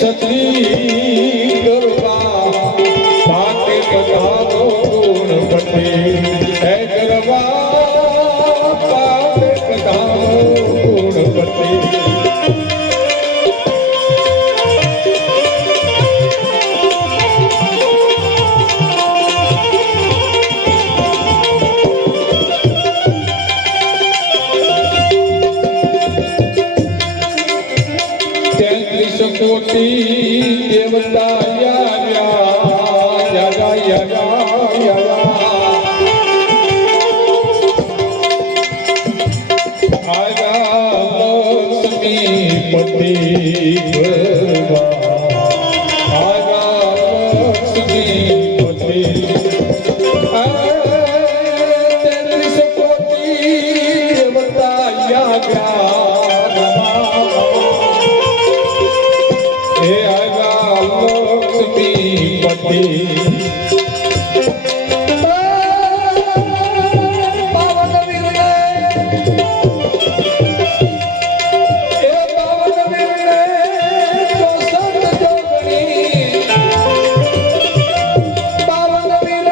સતી ગરબા પાકે પધારો ગુણપતિ હે ગરબા પાકે પધારો ગુણપતિ कोटि देवता या लक्ष्मीपति लक्ष्मीपति कोटि देवता या हे आगा लक्ष्मीपति